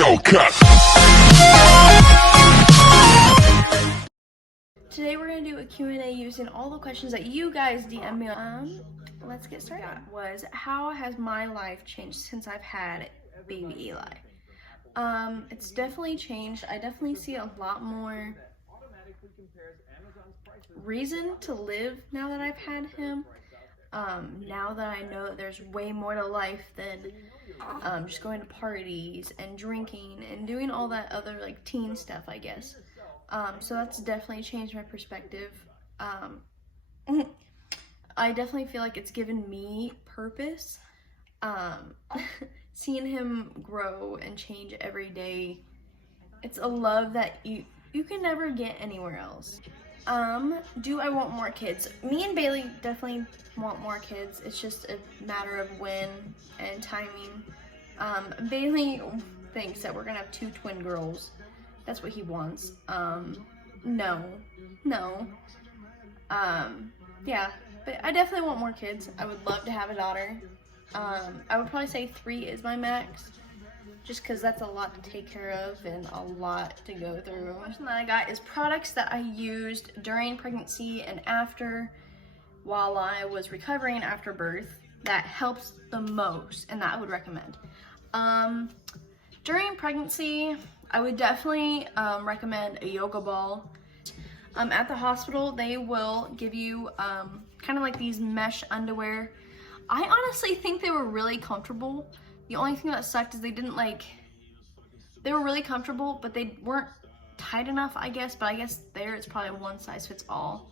Hellcat. Today we're gonna do a Q&A using all the questions that you guys DM me. Let's get started. How has my life changed since I've had baby Eli? It's definitely changed. I definitely see a lot more reason to live now that I've had him. Now that I know that there's way more to life than just going to parties and drinking and doing all that other like teen stuff, I guess. So that's definitely changed my perspective. I definitely feel like it's given me purpose. Seeing him grow and change every day, it's a love that you can never get anywhere else. Do I want more kids? Me and Bailey definitely want more kids. It's just a matter of when and timing. Bailey thinks that we're gonna have 2 twin girls. That's what he wants. No. Yeah, but I definitely want more kids. I would love to have a daughter. I would probably say 3 is my max, just because that's a lot to take care of and a lot to go through. The question that I got is products that I used during pregnancy and after, while I was recovering after birth, that helps the most and that I would recommend. During pregnancy, I would definitely recommend a yoga ball. At the hospital, they will give you kind of like these mesh underwear. I honestly think they were really comfortable. The only thing that sucked is they were really comfortable, but they weren't tight enough, I guess. But I guess there it's probably one size fits all.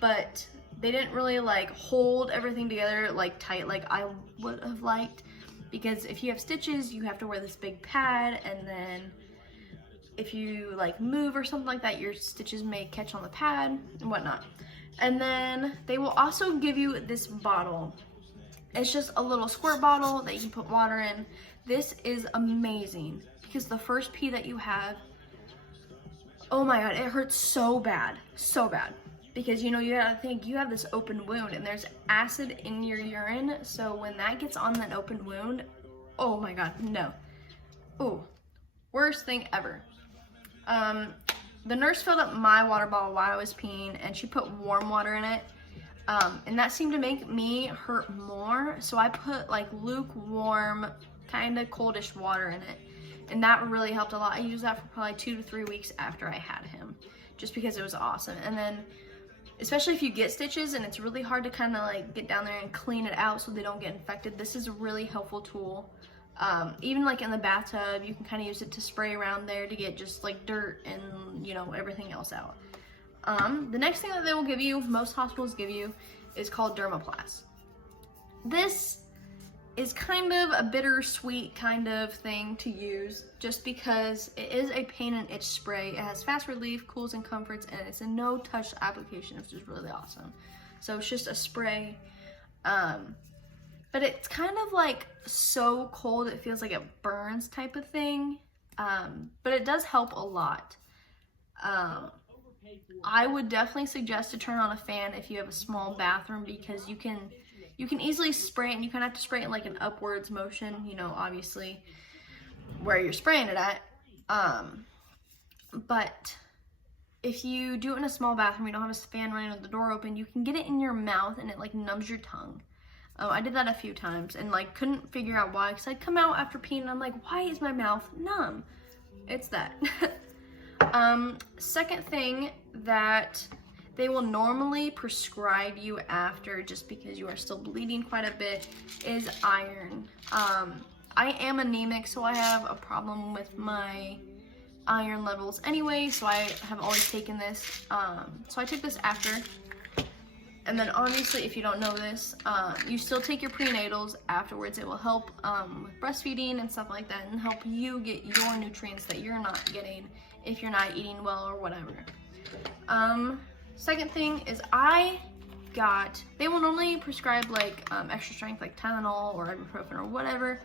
But they didn't really like hold everything together like tight like I would have liked. Because if you have stitches, you have to wear this big pad, and then if you like move or something like that, your stitches may catch on the pad and whatnot. And then they will also give you this bottle. It's just a little squirt bottle that you can put water in. This is amazing because the first pee that you have, oh my god, it hurts so bad, because you know, you gotta think you have this open wound and there's acid in your urine, so when that gets on that open wound, oh my god, no. Ooh, worst thing ever. The nurse filled up my water bottle while I was peeing and she put warm water in it, and that seemed to make me hurt more, so I put like lukewarm, kind of coldish water in it, and that really helped a lot. I used that for probably 2 to 3 weeks after I had him, just because it was awesome. And then especially if you get stitches and it's really hard to kind of like get down there and clean it out so they don't get infected, this is a really helpful tool. Even like in the bathtub, you can kind of use it to spray around there to get just like dirt and, you know, everything else out. The next thing that they will give you, most hospitals give you, is called Dermaplast. This is kind of a bittersweet kind of thing to use, just because it is a pain and itch spray. It has fast relief, cools and comforts, and it's a no-touch application, which is really awesome. So it's just a spray, but it's kind of like so cold it feels like it burns type of thing, but it does help a lot. I would definitely suggest to turn on a fan if you have a small bathroom, because you can easily spray it, and you kind of have to spray it in like an upwards motion, you know, obviously where you're spraying it at. But if you do it in a small bathroom, you don't have a fan running with the door open, you can get it in your mouth and it like numbs your tongue. I did that a few times and like couldn't figure out why, because I'd come out after peeing and I'm like, why is my mouth numb? It's that. Second thing that they will normally prescribe you after, just because you are still bleeding quite a bit, is iron. I am anemic, so I have a problem with my iron levels anyway, so I have always taken this. So I took this after. And then obviously, if you don't know this, you still take your prenatals afterwards. It will help with breastfeeding and stuff like that, and help you get your nutrients that you're not getting if you're not eating well or whatever. Second thing is they will normally prescribe like extra strength like Tylenol or ibuprofen or whatever.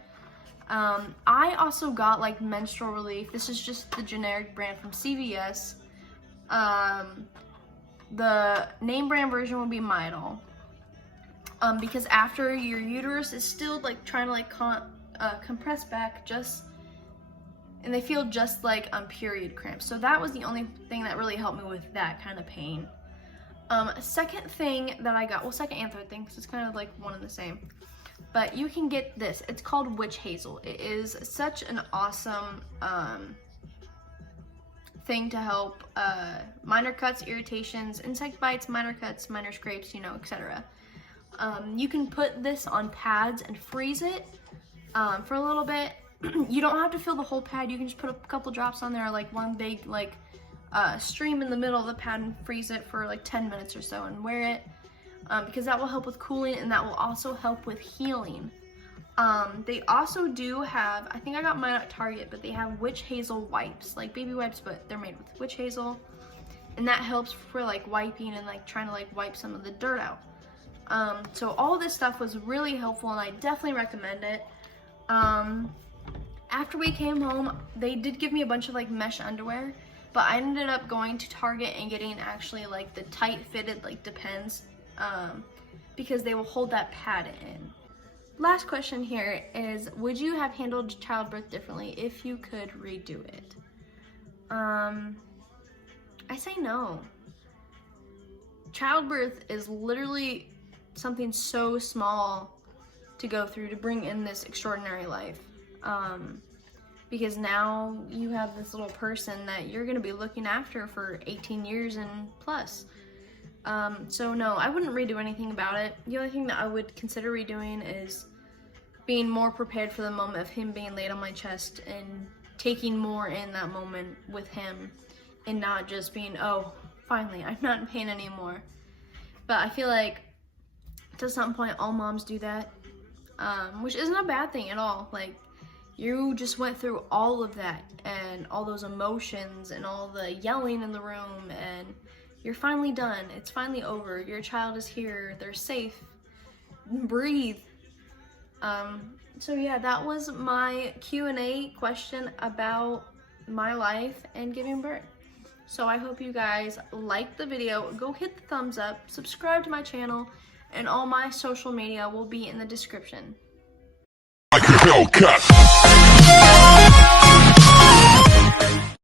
I also got like menstrual relief. This is just the generic brand from CVS. The name brand version would be Midol. Because after your uterus is still like trying to like compressed back and they feel just like period cramps. So that was the only thing that really helped me with that kind of pain. Second thing that I got, well, second and third thing, because it's kind of like one and the same, but you can get this. It's called witch hazel. It is such an awesome thing to help minor cuts, irritations, insect bites, minor cuts, minor scrapes, you know, etc. You can put this on pads and freeze it for a little bit. You don't have to fill the whole pad. You can just put a couple drops on there, like one big stream in the middle of the pad, and freeze it for like 10 minutes or so and wear it, because that will help with cooling, and that will also help with healing. They also do have, I think I got mine at Target, but they have witch hazel wipes, like baby wipes, but they're made with witch hazel, and that helps for like wiping and like trying to like wipe some of the dirt out. So all this stuff was really helpful, and I definitely recommend it. After we came home, they did give me a bunch of like mesh underwear, but I ended up going to Target and getting actually like the tight fitted like Depends, because they will hold that pad in. Last question here is, would you have handled childbirth differently if you could redo it? I say no. Childbirth is literally something so small to go through to bring in this extraordinary life. Because now you have this little person that you're gonna be looking after for 18 years and plus. So no, I wouldn't redo anything about it. The only thing that I would consider redoing is being more prepared for the moment of him being laid on my chest and taking more in that moment with him, and not just being, oh, finally, I'm not in pain anymore. But I feel like to some point all moms do that, which isn't a bad thing at all. Like, you just went through all of that and all those emotions and all the yelling in the room, and you're finally done. It's finally over. Your child is here. They're safe. Breathe. So yeah, that was my Q&A question about my life and giving birth. So I hope you guys liked the video. Go hit the thumbs up, subscribe to my channel, and all my social media will be in the description. Like a Hellcat.